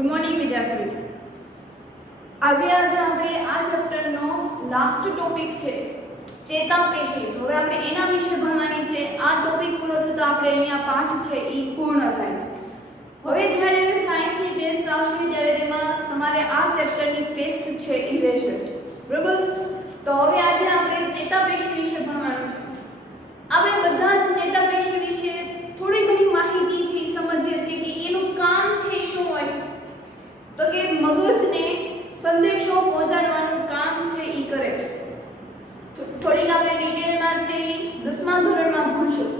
Good morning વિદ્યાર્થી. આજે આપણે આ ચેપ્ટરનો લાસ્ટ ટોપિક છે ચેતાપેશી. તો હવે આપણે એના વિશે ભણવાની છે. આ ટોપિક પૂરો થતા આપણે અહીંયા પાઠ છે એ પૂર્ણ થાય છે. હવે જ્યારે સાયન્સની ટેસ્ટ આવશે ત્યારે તેમાં તમારે આ ચેપ્ટરની ટેસ્ટ છે એ રહેશે, બરાબર? તો હવે આજે આપણે ચેતાપેશી વિશે ભણવાનું છે. આપણે બધા જ ચેતાપેશી વિશે થોડી ઘણી માહિતી છે એ સમજીએ છીએ કે એનું કામ છે શું હોય છે. તો કે મગજને સંદેશો પહોંચાડવાનું કામ છે એ કરે છે. થોડીક આપણે ડિટેલમાં છે એ 10મા ધોરણમાં ભણશું,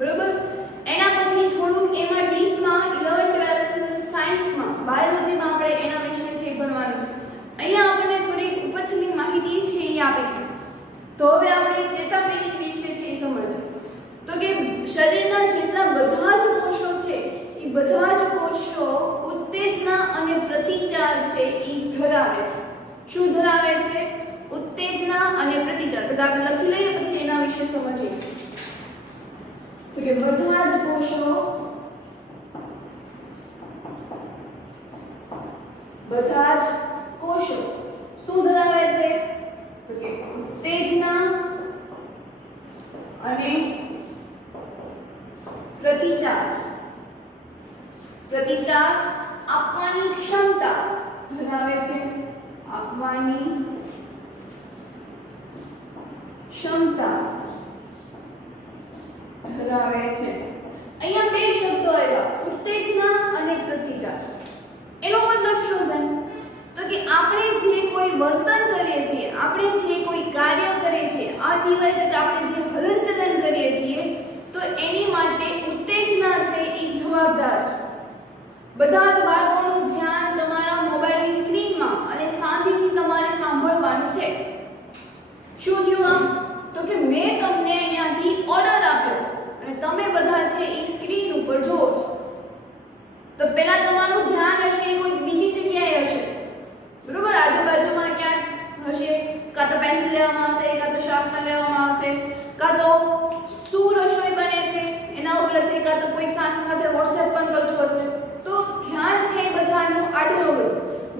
બરાબર? એના પછી થોડુંક એમાં ડીપમાં 11th 12th સાયન્સમાં બાયોલોજીમાં આપણે એના વિશે છે ભણવાનું છે. અહીંયા આપણને થોડીક ઉપરછલ્લી માહિતી છે એ આપે છે. તો હવે આપણે ચેતાપેશી વિશે છે એ સમજીએ. તો કે શરીરના જેટલા બધા જ કોષો છે એ બધા જ કોષો ઉત્તેજના અને પ્રતિચાર છે એ ધરાવે છે. શું ધરાવે છે? ઉત્તેજના અને પ્રતિચાર. બધા આપણે લખી લઈએ પછી એના વિશે સમજીએ. તો કે બધા જ કોષો શું ધરાવે છે? તો કે ઉત્તેજના અને પ્રતિચાર આપવાની ક્ષમતા ધરાવે છે. આપવાની ક્ષમતા ધરાવે છે. અહીંયા બે શબ્દો આવ્યા, ઉત્તેજના અને પ્રતિચાર. એનો મતલબ શું થાય? તો કે આપણે જે કોઈ વર્તન કરીએ છીએ, આપણે જે કોઈ કાર્ય કરીએ છીએ, આ સિવાય કે આપણે જે હલનચલન કરીએ છીએ, તો એની માટે ઉત્તેજના છે એ જવાબદાર છે. બધા જ બાળકોનું ધ્યાન તમારા મોબાઈલની સ્ક્રીનમાં અને શાંતિથી તમારે સાંભળવાનું છે. શું થયું આમ? તો કે મેં તમને અહીંયાથી ઓર્ડર આપ્યો અને તમે બધા છે એ સ્ક્રીન ઉપર જોવો છો. તો પહેલા તમારું ધ્યાન હશે કોઈ બીજી જગ્યાએ હશે, બરોબર? આજુબાજુમાં ક્યાંક હશે, કાં તો પેન્સિલ લેવામાં હશે, કાં તો શાર્પનર લેવામાં હશે, કાં તો શું રસોઈ બને છે એના ઉપર હશે, કાં તો કોઈ સાથે સાથે વોટ્સએપ પણ કરતું હશે. તો ધ્યાન છે બધાનું આડું અવળું.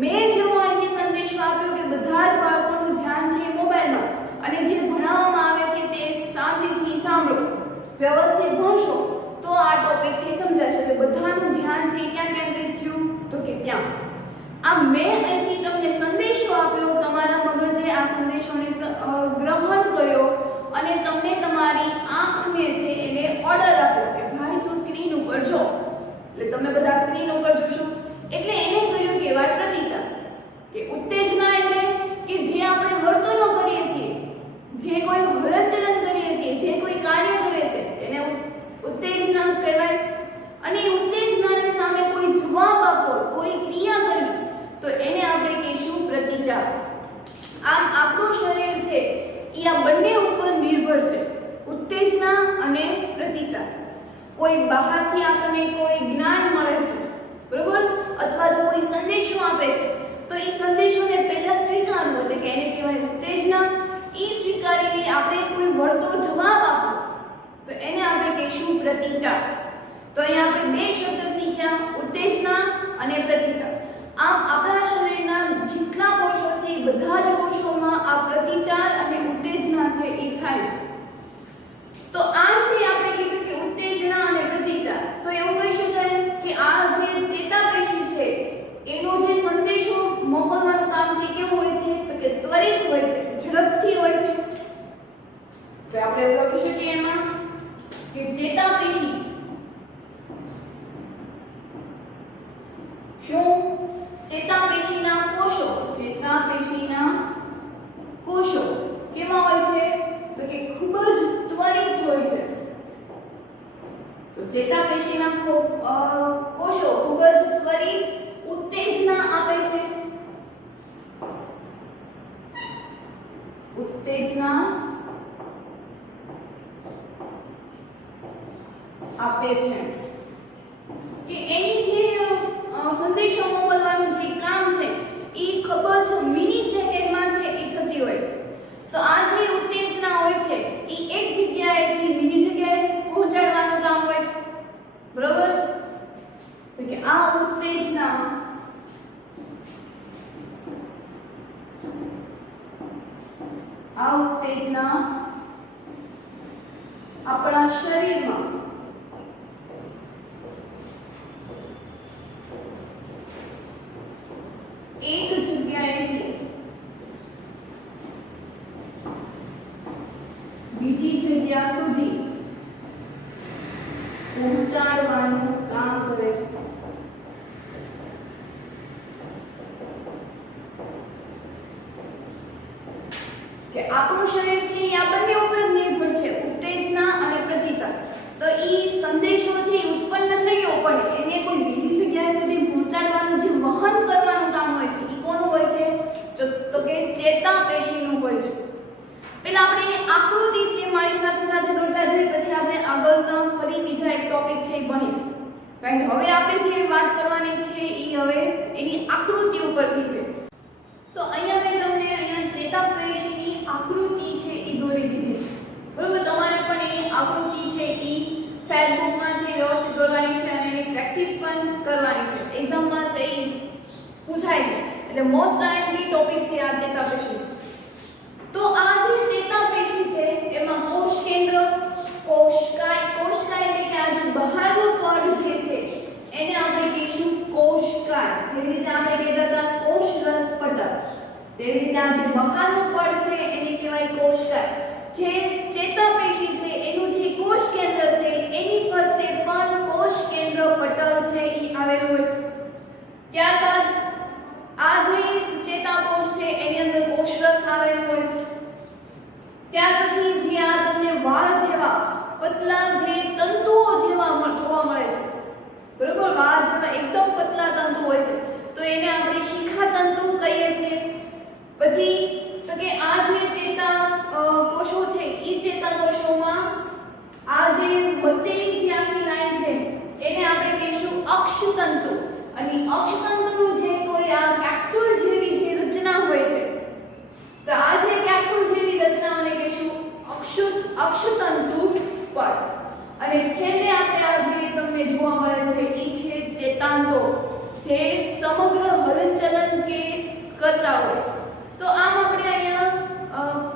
મેં જેવો અહીંથી સંદેશો આપ્યો કે બધા જ બાળકોનું ધ્યાન છે મોબાઈલમાં અને જે ભણાવવામાં આવે છે તે શાંતિથી સાંભળો, વ્યવસ્થિત ભણશો તો આ ટોપિક છે સમજાશે. એટલે બધાનું ધ્યાન છે ક્યાં કેન્દ્રિત થયું? તો કે ત્યાં. આ મેં અહીંથી તમને સંદેશો આપ્યો, તમારા મગજે આ સંદેશોને ગ્રહણ કર્યો અને તમને તમારી આંખને છે એને ઓર્ડર આપ્યો કે ભાઈ તું સ્ક્રીન ઉપર જો. એટલે તમે બધા સ્ક્રીન ઉપર જોશો. એટલે એને કહ્યું કહેવાય પ્રતિચાર. કે ઉત્તેજના એટલે કે જે આપણે વર્તનો કરીએ છીએ, જે કોઈ હલનચલન કરીએ છીએ, જે કોઈ કાર્ય કરીએ છીએ એને ઉત્તેજના કહેવાય. અને ઉત્તેજનાની સામે કોઈ જવાબ આપો, કોઈ ક્રિયા કરવી, તો એને આપણે કહીશું પ્રતિચાર. આમ આપણું શરીર છે એ આ બંને ઉપર નિર્ભર છે, ઉત્તેજના અને પ્રતિચાર. કોઈ બહારથી આપણને કોઈ જ્ઞાન મળે છે, બરોબર? અથવા તો કોઈ સંદેશો આપે છે, તો એ સંદેશોને પહેલા સ્વીકારવો, એટલે કે એને કહેવાય ઉત્તેજના. એ સ્વીકારીને આપણે કોઈ વળતો જવાબ આપવો, તો એને આપણે કહીશું પ્રતિચાર. તો અહીંયા આપણે બે શબ્દ શીખ્યા, ઉત્તેજના અને પ્રતિચાર. આમ આપણા શરીરના જેટલા કોષો છે એ બધા જ કોષોમાં આ પ્રતિચાર અને ઉત્તેજના છે એ થાય છે. તો આ છે આપણે કીધું કે ઉત્તેજના અને પ્રતિચાર. તો એવું કહી શકાય કે આ જે ચેતાપેશી છે એનો જે સંદેશો મોકલવાનું કામ છે કેવું હોય છે? તો કે ત્વરિત હોય છે, ઝડપથી હોય છે. તો આપણે લખી શકીએ એમાં કે ચેતાપેશી શું? ચેતાપેશીના કોષો કેવા હોય છે? તો કે ખૂબ જ ત્વરિત હોય છે. તો ચેતાપેશીના કોષો ખૂબ જ ત્વરિત ઉત્તેજના આપે છે. ઉત્તેજના આપે છે કે એની જે સંદેશો મોકલવાનું જે કામ છે એ ખૂબ જ મિલી સેકન્ડમાં છે એ થતી હોય છે. તો આ જે ઉત્તેજના હોય છે એ એક જગ્યાએથી બીજી જગ્યાએ પહોંચાડવાનું કામ હોય છે, બરોબર? તો કે આ ઉત્તેજના ઉત્તેજના આપણા શરીરમાં એક જગ્યાએથી બીજી જગ્યા સુધી પહોંચાડવાનું કામ કરે છે. કે આપણું શરીર છે એ આ બંને ઉપર જ નિર્ભર છે, ઉત્તેજના અને પ્રતિચાર. તો ઈ સંદેશો છે એ ઉત્પન્ન થયો પણ એને કોઈ બીજી જગ્યાએ સુધી પહોંચાડવાનું જે વહન કરવાનું કામ હોય છે ઈ કોનું હોય છે? તો કે ચેતાપેશીનું હોય છે. પહેલા આપણે એની આકૃતિ છે મારી સાથે સાથે દોરતા જઈએ, પછી આપણે આગળનો ફરી બીજા એક ટોપિક છે એ ભણીએ. કારણ કે હવે આપણે જે વાત કરવાની છે ઈ હવે એની આકૃતિ ઉપરથી છે. તો અહીંયા મેં તમને અહીંયા ચેતાપેશીની આકૃતિ છે એ દોરી દીધી છે. બરોબર, તમારે પણ એની આકૃતિ છે એ ફેસબુકમાં છે વ્યવસ્થિત દોરવાની છે અને એની પ્રેક્ટિસ પણ કરવાની છે. એક્ઝામમાં છે એ પૂછાય છે, એટલે મોસ્ટ આઈએમપી ટોપિક છે આ ચેતાપેશી. તો આ જે ચેતાપેશી છે એમાં કોષ કેન્દ્ર, કોષકાય એટલે કે આ જે બહારનું પડ જે છે એને આપણે કહીશું કોષકાય. જેવી રીતે આપણે કહેતા હતા કોષરસ પટલ, તેવી રીતે આ જે બહારનું પડ છે એને કહેવાય કોષકાય. જે ચેતાપેશી છે એનું જે કોષ કેન્દ્ર છે એની ફરતે પણ કોષ કેન્દ્ર પટલ છે એ આવેલું હોય છે. ત્યારબાદ આ જે ચેતાકોષ છે એની અંદર કોષરસ આવેલું હોય છે. ત્યાર પછી જે આ તમને વાળ જેવા પતલા જે તંતુઓ જેવા જોવા મળે છે, બરોબર, વાળ જેવા એકદમ પતલા તંતુ હોય છે તો એને આપણે શિખા તંતુ કહીએ છીએ. પછી તો કે આ જે ચેતા કોષો છે એ ચેતાકોષોમાં આ જે વચ્ચેની જે આખી લાઈન છે એને આપણે કહીશું અક્ષતંતુ. અને અક્ષતંતુનું જે કોઈ આ કેપ્સ્યુલ જેવી જે રચના હોય છે તો આ જે કેપ્સ્યુલ જેવી રચનાઓને કહીશું અક્ષતંતુ પડ. અને છેલ્લે આપણે આ જે તમને જોવા મળે છે એ છે ચેતાંતો, જે સમગ્ર હલનચલન કે કરતા હોય છે. તો આમ આપણે અહીંયા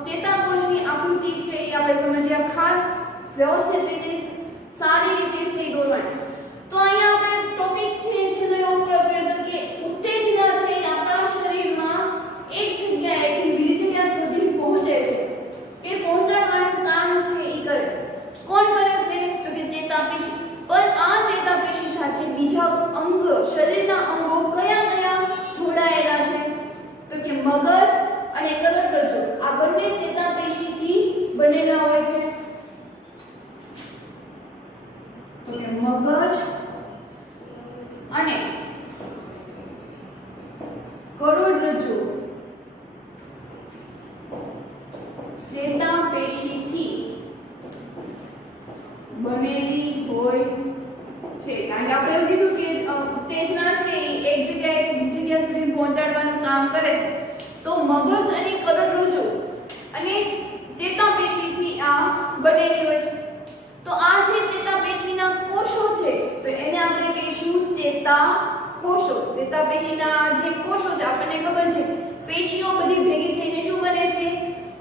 ચેતાકોષની આકૃતિ છે એ આપણે સમજ્યા. ખાસ વ્યવસ્થિત રીતે સારી રીતે છે એ દોરવાની છે. તો અહીંયા આપણે ટોપિક છે છેલ્લે એવું કર્યું કે ઉત્તેજના છે એ આપણા શરીરમાં એક જગ્યાએથી બીજી જગ્યા સુધી પહોંચે છે. એ પહોંચાડવાનું કામ છે એ કરે છે. કોણ કરે છે? તો કે ચેતાપેશી. પણ આ ચેતાપેશી સાથે બીજા અંગ, શરીરના અંગો કયા કયા જોડાયેલા છે? તો કે મગજ અને કરોડરજ્જુ. આ બંને ચેતાપેશીથી બનેલા હોય છે. તો કે મગજ અને કરોડરજ્જુ ચેતાપેશીથી બનેલી હોય છે. કારણ કે આપણે એવું કીધું કે ઉત્તેજના છે એ એક જગ્યાએથી બીજી જગ્યા સુધી પહોંચાડવાનું કામ કરે છે. તો મગજ અને કરોડરજ્જુ અને ચેતાપેશીથી આ બનેલી હોય છે. તો આ જે ચેતાપેશીના કોષો છે તો એને આપણે કહીશું ચેતાકોષો. ચેતાપેશીના જે કોષો છે આપણને ખબર છે પેશીઓ બધી ભેગી થઈને શું બને છે?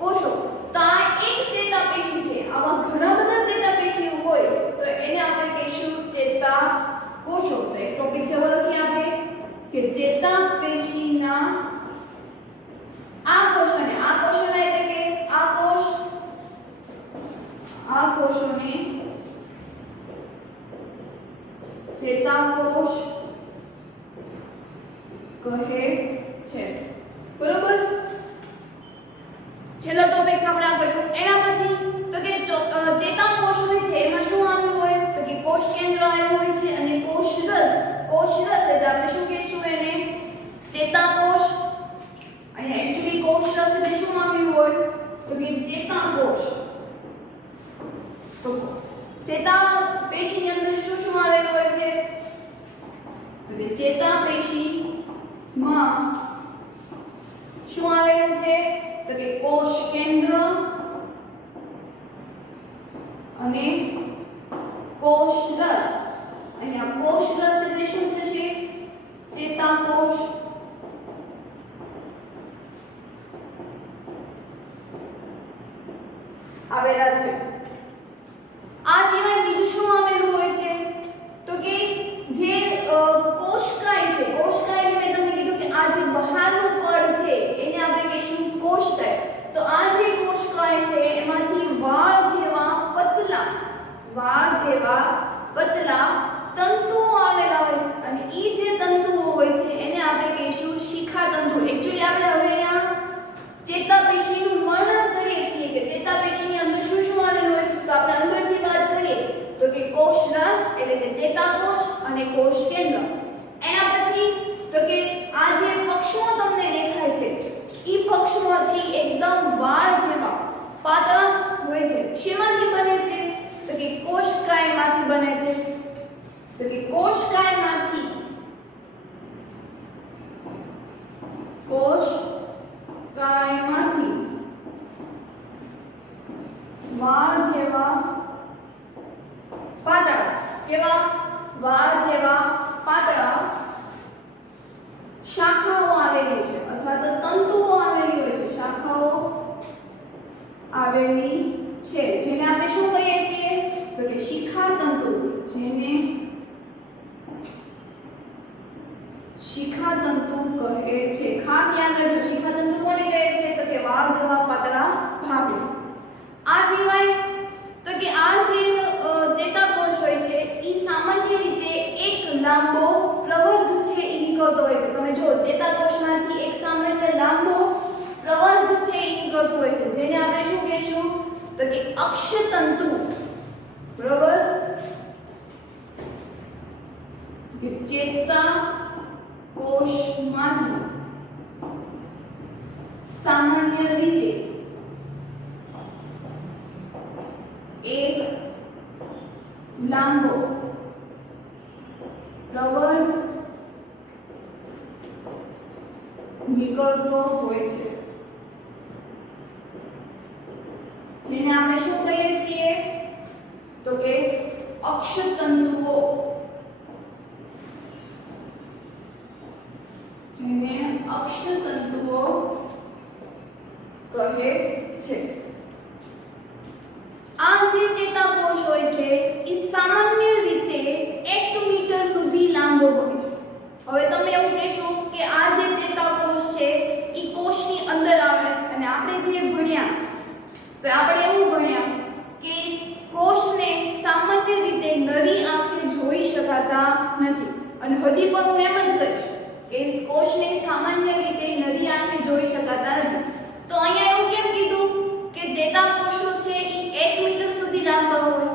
કોષો. તો આ એક ચેતાપેશી છે. આવા ઘણા બધા ચેતાપેશીઓ હોય તો એને આપણે કહીશું ચેતાકોષો. તો એક ટોપિક છે લખીએ આપણે કે ચેતાપેશીના આ કોષોને, આ કોષોને એટલે કે આ કોષોને ચેતાકોષ કહે છે. બરોબર, છેલ્લો ટોપિક આપણે આગળ. એના પછી તો કે ચેતાકોષ હોય છે એમાં શું આવ્યું હોય? તો કે કોષ કેન્દ્ર આવ્યું હોય છે અને કોષરસ. કોષરસ એટલે આપણે શું કહીશું એને? ચેતાકોષ. અહીંયા એક્ચ્યુઅલી કોષરસ એટલે શું આવ્યું હોય? તો કે ચેતાકોષ. તો ચેતાપેશીની અંદર શું શું આવેલું હોય છે? તો કે ચેતાપેશીમાં શું આવેલું છે? તો કે કોષ કેન્દ્ર અને કોષરસ. અહીંયા કોષરસ એટલે શું થશે? ચેતાકોષ. આવેલા છે। આ સિવાય બીજું શું આવેલું હોય છે તો કે જે કોષકાય છે, કોષકાય મેં તમને કીધું કે આ જે બહારનું પડ છે એને આપણે કહીશું કોષકાય। તો આ જે કોષકાય છે એમાંથી વાળ જેવા પતલા તંતુઓ આવેલા હોય છે અને ઈ જે તંતુઓ હોય છે એને આપણે કહીશું શિખાતંતુ। એકચ્યુઅલી આપણે હવે અહીંયા ચેતાપેશીનું વર્ણન કરીએ છીએ કે ચેતાપેશીની અંદર શું શું આવેલું હોય છે। તો આપણે અંદરથી વાત કરીએ તો કે કોષરસ એટલે કે ચેતાકોષ અને કોષ કેન્દ્ર। એના પછી તો કે આ જે પક્ષમો તમને દેખાય છે ઈ પક્ષમોથી એકદમ વાળ જેવા પાતળા હોય છે। શેમાંથી બને છે તો કે કોષકાયમાંથી બને છે। તો કે કોષકાયમાંથી વાળ જેવા પાતળા, કેવા વાળ જેવા પાતળા શાખાઓ આવેલી છે અથવા તો તંતુઓ આવેલી હોય છે, શાખાઓ આવેલી છે જેને આપણે શું કહીએ છીએ તો કે શિખાતંતુ, જેને શિખાતંતુ કહે છે। ખાસ યાદ રાખજો શિખાતંતુ કોને કહે છે તો કે વાળ જેવા પાતળા ભાગને। આ સિવાય તો કે આ જે ચેતાકોષ હોય છે ઈ સામાન્ય રીતે એક લાંબો પ્રવર્ધ છે ઈ નીકળતો હોય છે। તમે જો ચેતાકોષમાંથી એક સામાન્ય લાંબો પ્રવર્ધ છે ઈ નીકળતો હોય છે જેને આપણે શું કહીશું તો કે અક્ષતંતુ। બરોબર, કે ચેતાકોષમાંથી સામાન્ય રીતે એક લાંબો પ્રવર્ધ નીકળતો હોય છે જેને આપણે શું કહીએ છીએ તો કે અક્ષતંતુઓ, જેને અક્ષતંતુઓ કહે છે। આ જે ચેતાકોષ હોય છે એ સામાન્ય રીતે 1 મીટર સુધી લાંબો હોય છે। હવે તમે એવું કહેશો કે આ જે ચેતાકોષ છે એ કોષની અંદર આવે છે અને આપણે જે ભણ્યા તો આપણે એવું ભણ્યા કે કોષને સામાન્ય રીતે નરી આંખે જોઈ શકાતા નથી અને હજી પણ હું એમ જ કહીશ કે કોષને સામાન્ય રીતે નરી આંખે જોઈ શકાતા નથી। તો અહીંયા એવું કેમ કીધું કે ચેતાકોષો છે એ 1 મીટર સુધી લાંબા હોય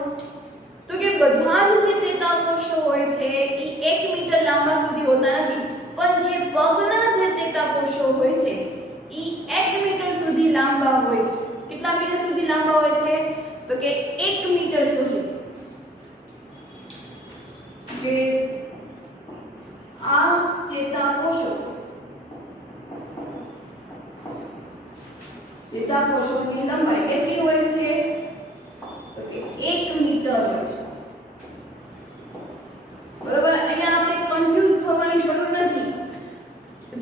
તો કે બધા જ જે ચેતાકોષો હોય છે એ 1 મીટર લાંબા સુધી હોતા નથી પણ જે પગના જે ચેતાકોષો હોય છે એ 1 મીટર સુધી લાંબા હોય છે। કેટલા મીટર સુધી લાંબા હોય છે તો કે 1 મીટર સુધી। કે આ ચેતાકોષોની લંબાઈ કેટલી હોય છે તો કે 1 મીટર હોય છે। બરોબર, અહીંયા આપણે કન્ફ્યુઝ થવાની જરૂર નથી।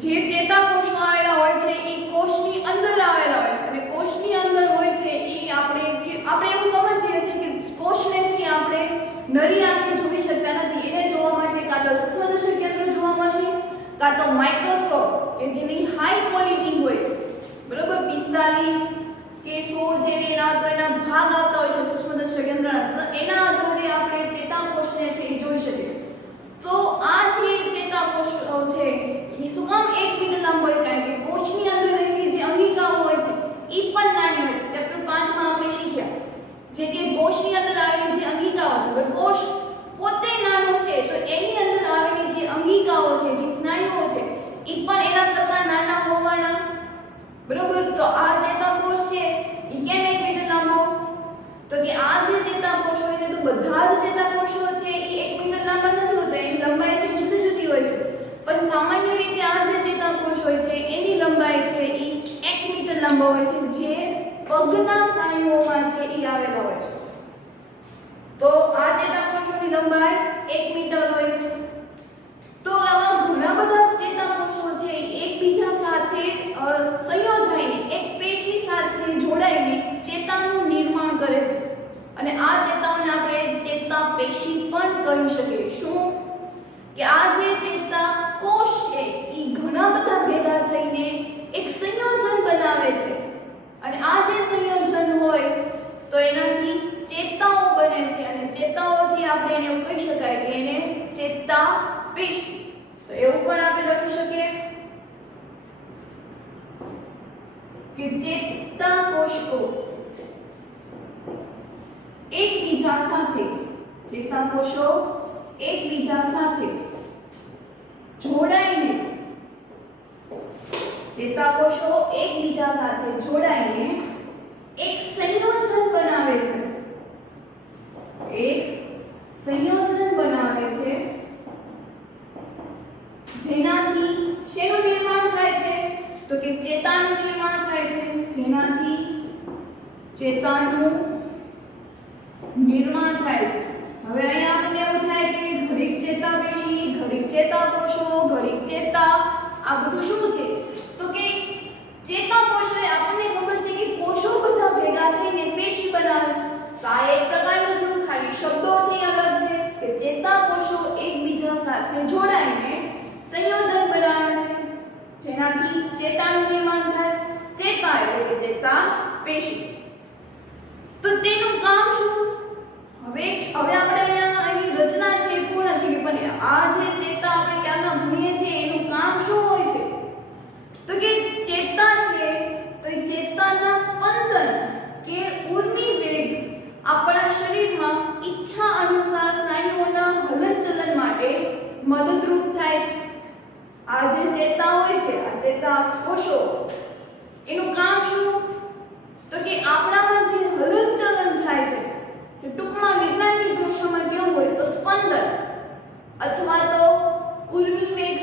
જે ચેતાકોષો આવેલા હોય છે એ કોષની અંદર આવેલા હોય છે અને કોષની અંદર હોય છે એ આપણે એવું સમજીએ છીએ કે કોષને છે આપણે નરી આંખે જોઈ શકતા નથી। એને જોવા માટે કાં તો સૂક્ષ્મદર્શક કેન્દ્ર જોવા મળશે કાં તો માઇક્રોસ્કોપ કે જેની હાઈ ક્વોલિટી હોય, બરોબર, 45 કે 100 જેવા તો એના ભાગ આવતા હોય છે સૂક્ષ્મદર્શક કેન્દ્રના, તો એના આધારે આપણે ચેતાકોષને છે એ જોઈ શકીએ। તો આ જે ચેતાકોષો છે એ શું કામ 1 મીટર લાંબા હોય કારણ કે કોષની અંદર રહેલી જે અંગિકાઓ હોય છે એ પણ નાની હોય છે। ચેપ્ટર 5 માં આપણે શીખ્યા જે કે કોષની અંદર આવેલી જે અંગિકાઓ છે, પણ કોષ પોતે નાનો છે તો એની અંદર આવેલી જે અંગિકાઓ છે, જે સ્નાયુઓ છે એ પણ એના કરતા નાના હોવાના। બરોબર, તો આ ચેતાકોષ છે એ કેમ 1 મીટર લાંબો તો કે આ જે ચેતાકોષ હોય છે તો બધા જ ચેતાકોષો છે એ 1 મીટર લાંબા નથી હોતા, એની લંબાઈ છે જુદી જુદી હોય છે પણ સામાન્ય રીતે આ જે ચેતાકોષ હોય છે એની લંબાઈ છે એ 1 મીટર લાંબા હોય છે જે પગના સ્નાયુઓમાં છે એ આવેલા હોય છે। તો આ ચેતાકોષોની લંબાઈ 1 મીટર હોય છે। તો આવા ઘણા બધા ચેતાકોષો છે એકબીજા સાથે સંયોજાઈને એક પેશી સાથે જોડાઈને ચેતાનું નિર્માણ કે ચેતાકોષો એકબીજા સાથે જોડાઈને એક સંયોજન બનાવે છે જેનાથી શેનું નિર્માણ થાય છે તો કે ચેતાનું નિર્માણ થાય છે જેનાથી ચેતાનું નિર્માણ થાય છે। હવે અહીંયા આપણને એવું થાય કે ઘડીક ચેતાપેશી, ઘડીક ચેતાકોષો, ઘડીક ચેતા, આ બધું શું છે તો કે ચેતાકોષો આપણને ખબર છે કે કોષો બધા ભેગા થઈને પેશી બનાવે છે। તો આ એક પ્રકારનું જો ખાલી શબ્દો છે અલગ છે કે ચેતાકોષો એકબીજા સાથે જોડાઈને સંયોજન બનાવે છે જેનાથી ચેતાનું નિર્માણ થાય। ચેતા એટલે કે ચેતાપેશી। તો તેનું કામ શું? હવે આપણે એની રચના છે પૂર્ણ થઈ પણ આ જે ચેતા આપણે ક્યારના ભણીએ છીએ એનું કામ શું હોય છે તો કે ચેતા છે તો એ ચેતાના સ્પંદન કે ઉર્મી વેગ આપણા શરીરમાં ઈચ્છા અનુસાર સ્નાયુઓના હલનચલન માટે મદદરૂપ થાય છે। આ જે ચેતા હોય છે, આ ચેતાકોષો, એનું કામ શું તો કે આપણામાં જે હલનચલન થાય છે કે ટૂંકમાં વિજ્ઞાનની ભાષામાં કેવું હોય તો સ્પંદન અથવા તો ઉર્મી વેગ,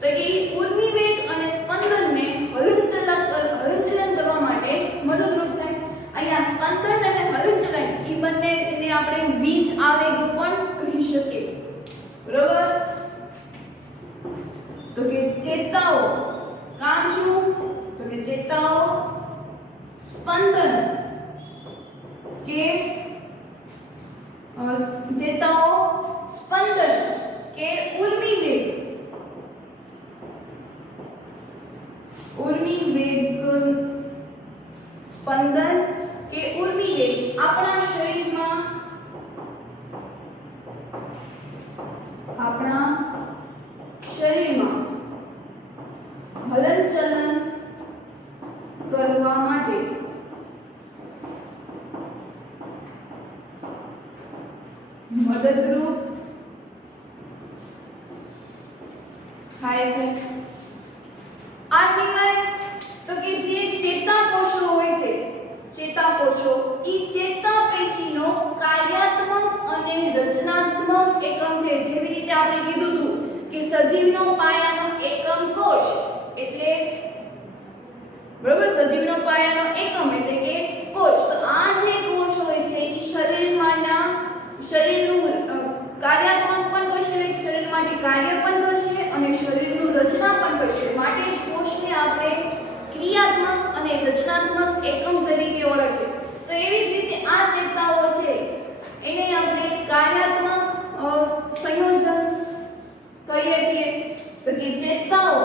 તો કે ઉર્મી વેગ અને સ્પંદનને હલનચલન કરવા માટે મદદરૂપ થાય। અહીંયા સ્પંદન અને હલનચલન એ બંનેને આપણે વીજ આવેગ પણ કહી શકીએ, બરોબર। તો કે ચેતાઓ કામ શું તો કે ચેતાઓ સ્પંદન કે ઉર્મી વેગ સ્પંદન કે ઉર્મી વેગ આપણા શરીરમાં હલનચલન કરવા માટે મદદરૂપ થાય છે। આ સિવાય તો કે જે ચેતાકોષો હોય છે, ચેતાકોષો એ ચેતાપેશીનો કાર્યાત્મક અને રચનાત્મક એકમ છે। જેવી રીતે આપણે કીધું હતું કે સજીવનો પાયાનો એકમ કોષ એટલે બરોબર, સજીવનો પાયાનો એકમ એટલે કે કોષ। તો આ જે કોષ હોય છે એ શરીરનું કાર્યાત્મક પણ કરશે, શરીર માટે કાર્ય પણ કરશે અને શરીરનું રચના પણ કરશે। માટે જ કોષને આપણે ક્રિયાત્મક અને રચનાત્મક એકમ તરીકે ઓળખીએ। તો એવી જ રીતે આ ચેતાઓ છે એને આપણે કાર્યાત્મક સંયોજન કહીએ છીએ। તો કે ચેતાઓ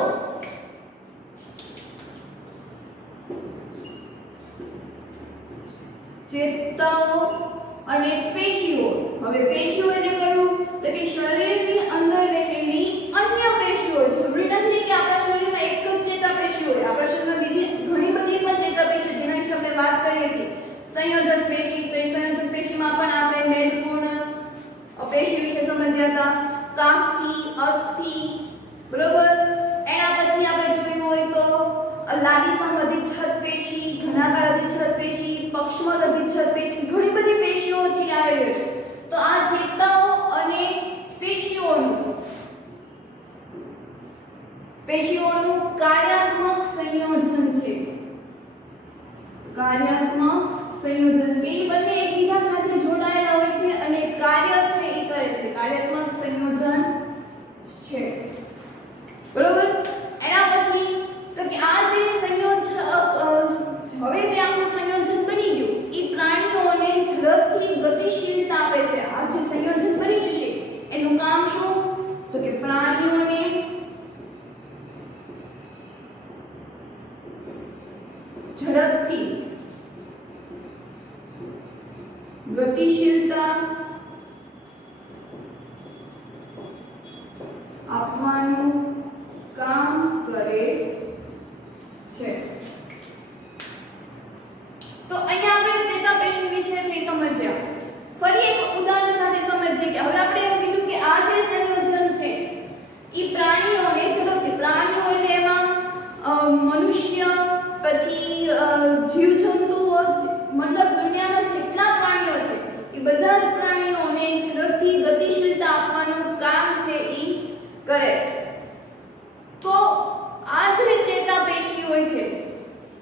અને પેશીઓ। હવે પેશીઓ એટલે કયું તો કે શરીરની અંદર રહેલી અન્ય પેશીઓ। જરૂરી નથી કે આપણા શરીરમાં એક જ ચેતાપેશી હોય, આપણા શરીરમાં બીજી ઘણી બધી પણ ચેતાપેશી જેના વિશે આપણે વાત કરી હતી સંયોજક પેશી। તો એ સંયોજક પેશીમાં પણ આપણે મેદપૂર્ણ પેશી વિશે સમજ્યા હતા, કાસ્થી, અસ્થિ, બરોબર। એના પછી આપણે જોયું હોય તો લાદી સંબંધિત છત પેશી, ઘનાકાર અધિચ્છદ પેશી, પક્ષમદ અધિચ્છદ પેશી, ઘણી બધી પેશીઓ છે આવેલી છે। તો આ ચેતાઓ અને પેશીઓનું કાર્યાત્મક સંયોજન છે। કાર્યાત્મક સંયોજન કે એ બંને એકબીજા સાથે જોડાયેલા હોય છે અને કાર્ય છે એ કરે છે, કાર્યાત્મક સંયોજન છે, બરોબર। એના પછી તો કે આ જે હવે જે આપણું સંયોજન બની ગયું એ પ્રાણીઓને ઝડપથી ગતિશીલતા આપે છે। આ જે સંયોજન બની જશે એનું કામ શું તો કે પ્રાણીઓને ઝડપથી ગતિશીલતા આપવાનું કામ કરે છે। મતલબ દુનિયામાં જેટલા પ્રાણીઓ છે એ બધા જ પ્રાણીઓને ઝડપથી ગતિશીલતા આપવાનું કામ છે એ કરે છે. તો આ જે ચેતાપેશી હોય છે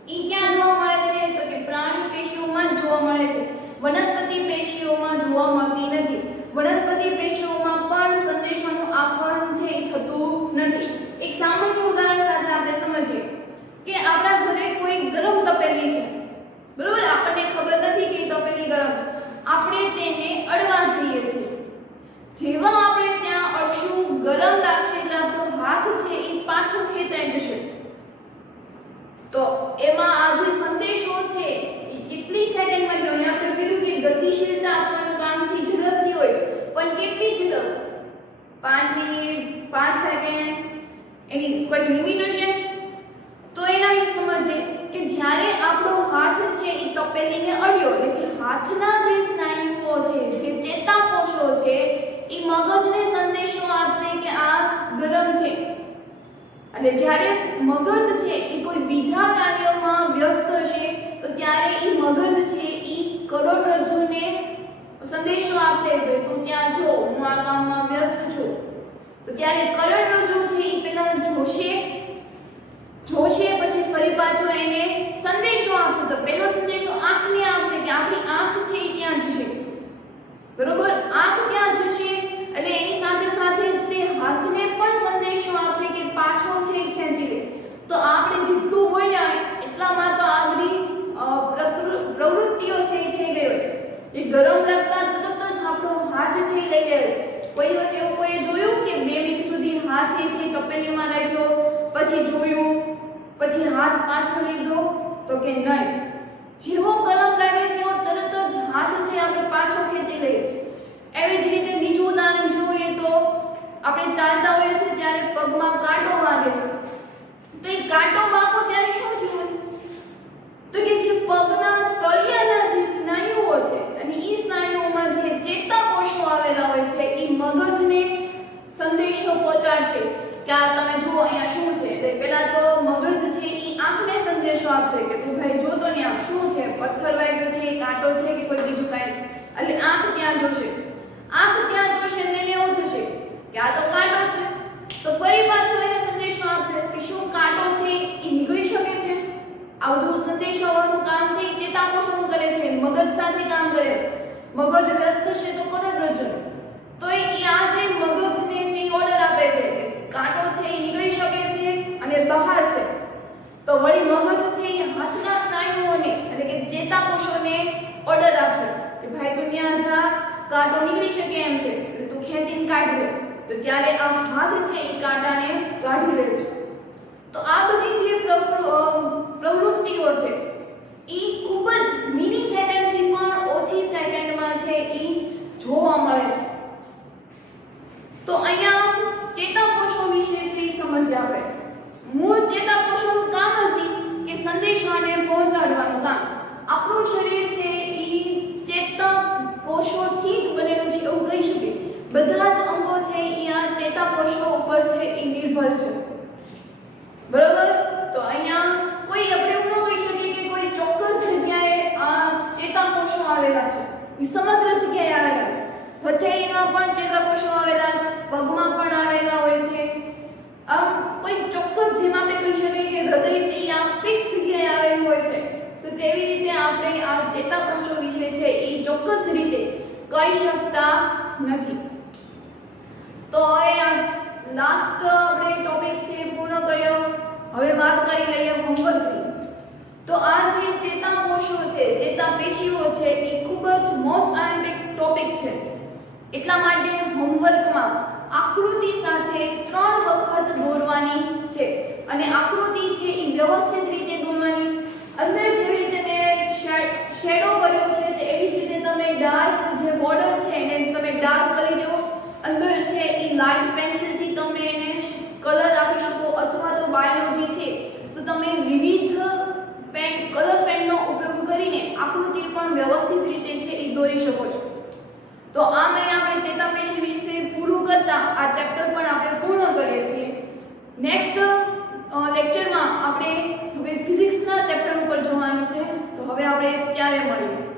એ ક્યાં જોવા મળે છે? તો કે પ્રાણી પેશીઓમાં જ જોવા મળે છે. વનસ્પતિ પેશીઓમાં જોવા મળતી નથી. વનસ્પતિ પેશીઓમાં પણ સંદેશોનું આહ્વાન છે એ થતું નથી. એક સામાન્ય ઉદાહરણ સાથે આપણે સમજીએ કે આપણા ઘરે કોઈ ગરમ તપેલી છે, બરોબર? આપણને ખબર નથી કે તપેલી ગરમ છે, આપણે તેને અડવા જઈએ છીએ. જેવા આપણે ત્યાં અડશું, ગરમ લાગશે એટલે આપણો હાથ છે એ પાછો ખેંચાઈ જશે. તો એમાં આ જે સંદેશો છે એ કેટલી સેકન્ડમાં ગયો? આપણે કીધું કે ગતિશીલતા આપવાનું કામ છે ઝડપથી હોય છે, પણ કેટલી ઝડપ? 5 મિનિટ, 5 સેકન્ડ, એની કોઈ લિમિટ હશે? તો એના વિશે સમજીએ કે જ્યારે આપણો હાથ છે એ તપેલીને અડ્યો એટલે કે હાથના જે સ્નાયુઓ છે, જે ચેતાકોષો છે એ મગજને સંદેશો આપશે કે આ ગરમ છે. એટલે જ્યારે મગજ છે એ કોઈ બીજા કાર્યમાં વ્યસ્ત હશે તો ત્યારે એ મગજ છે એ કરોડરજ્જુને સંદેશો આપશે કે તું ત્યાં જો, હું આ કામમાં વ્યસ્ત છું. તો ત્યારે કરોડરજ્જુ છે એ પહેલા જોશે, પછી ફરી પાછો એને સંદેશો આપશે. તો પહેલો સંદેશો આંખને આપશે કે આપણી આંખ છે એ ત્યાં જશે, બરોબર? આંખ ત્યાં જશે એટલે એની સાથે સાથે જ તે હાથને પણ સંદેશો આપશે કે પાછો છે એ ખેંચી લે. તો આપણે જેટલું બોલ્યા એટલામાં તો આ બધી પ્રવૃત્તિઓ છે એ થઈ ગઈ હોય છે. એ ગરમ લાગતા તરત જ આપણો હાથ છે એ લઈ લે છે. કોઈ દિવસ એવું કોઈ જોયું કે 2 મિનિટ સુધી હાથ છે તપેલીમાં રાખ્યો, પછી જોયું, પછી હાથ પાછો લીધો? તો કે નહીં. જેવો ગરમ લાગે જેવો તરત જ હાથ છે આપણે પાછો ખેંચી લઈએ છીએ. એવી જ રીતે બીજું ઉદાહરણ જોઈએ તો આપણે ચાલતા હોઈએ છીએ ત્યારે પગમાં કાંટો વાગે છે. તો એ કાંટો વાગો ત્યારે શું થયું? તો કે જે પગના તળિયાના જે સ્નાયુઓ છે અને એ સ્નાયુઓમાં જે ચેતાકોષો આવેલા હોય છે એ મગજને સંદેશો પહોંચાડશે કે આ તમે જુઓ અહીંયા શું છે. એટલે પહેલા તો મગજ છે એ આંખને સંદેશો આપશે કે તું ભાઈ જો તો ત્યાં શું છે, પથ્થર વાગ્યો છે, કાંટો છે કે કોઈ બીજું કાંઈ છે. એટલે આંખ ત્યાં જોશે. આંખ ત્યાં જોશે એટલે એવું થશે કે આ તો કાંટો છે. તો ફરી પાછો એને સંદેશો આપશે કે શું કાંટો છે એ નીકળી શકે છે. આ બધું સંદેશો આવવાનું કામ છે એ ચેતાકોષોનું કરે છે, મગજ સાથે કામ કરે છે. મગજ વ્યસ્ત છે તો કરોડરજ્જુ. તો એ આ જે મગજને છે એ ઓર્ડર આપે છે કે કાંટો છે એ નીકળી શકે છે અને બહાર છે. તો વળી મગજ છે એ હાથના સ્નાયુઓને એટલે કે ચેતાકોષોને ઓર્ડર આપશે કે ભાઈ તું ત્યાં જા, કાંટો નીકળી શકે એમ છે એટલે તું ખેંચીને કાઢી દે. તો ત્યારે આ હાથ છે એ કાંટાને કાઢી લે છે. તો આ બધી જે પ્રવૃત્તિઓ છે એ ખૂબ જ મિલી સેકન્ડથી પણ ઓછી સેકન્ડમાં છે એ જોવા મળે છે. તો અહીંયા ચેતાકોષો વિશે છે એ સમજીએ આપણે. મૂળ ચેતાકોષોનું કામ જ કે સંદેશાને પહોંચાડવાનું કામ. આપણું શરીર છે એ ચેતાકોષોથી જ બનેલું છે એવું કહી શકીએ. બધા જ અંગો છે એ આ ચેતાકોષો ઉપર છે એ નિર્ભર છે, બરોબર? તો અહીંયા કોઈ આપણે એવું ન કહી શકીએ કે કોઈ ચોક્કસ જગ્યાએ આ ચેતાકોષો આવેલા છે. એ સમગ્ર જગ્યાએ આવેલા છે. હથેળીમાં પણ ચેતાકોષો આવેલા છે, પગમાં પણ આવેલા હોય છે. આમ કોઈ ચોક્કસ જેમ આપણે કહી શકીએ કે હૃદય છે એ આ ફિક્સ જગ્યાએ આવેલું હોય છે. તો તેવી રીતે આપણે આ ચેતાકોષો વિશે છે એ ચોક્કસ રીતે કહી શકતા નથી. તો હવે આ લાસ્ટ આપણે ટોપિક છે પૂર્ણ કર્યો. હવે વાત કરી લઈએ હોમવર્કની. તો આ જે ચેતાકોષો છે, ચેતાપેશીઓ છે એ ખૂબ જ મોસ્ટ ઇમ્પોર્ટન્ટ ટોપિક છે. એટલા માટે હોમવર્કમાં આકૃતિ સાથે 3 વખત દોરવાની છે અને આકૃતિ છે એ વ્યવસ્થિત રીતે દોરવાની છે. અંદર જેવી રીતે મેં શેડો કર્યો છે તે એવી જ રીતે તમે ડાર્ક જે બોર્ડર છે એને તમે ડાર્ક કરી દો. અંદર છે એ લાઇટ પેન્સિલથી તમે એને કલર આપી શકો અથવા તો બાયોલોજી છે તો તમે વિવિધ કલર પેનનો ઉપયોગ કરીને આકૃતિ પણ વ્યવસ્થિત રીતે છે એ દોરી શકો છો. તો આ મેં આપણે ચેતાપેશી વિશે પૂરું કરતા આ ચેપ્ટર પણ આપણે પૂર્ણ કરીએ છીએ. નેક્સ્ટ લેક્ચરમાં આપણે હવે ફિઝિક્સના ચેપ્ટર ઉપર જવાનું છે. તો હવે આપણે ત્યારે મળીએ.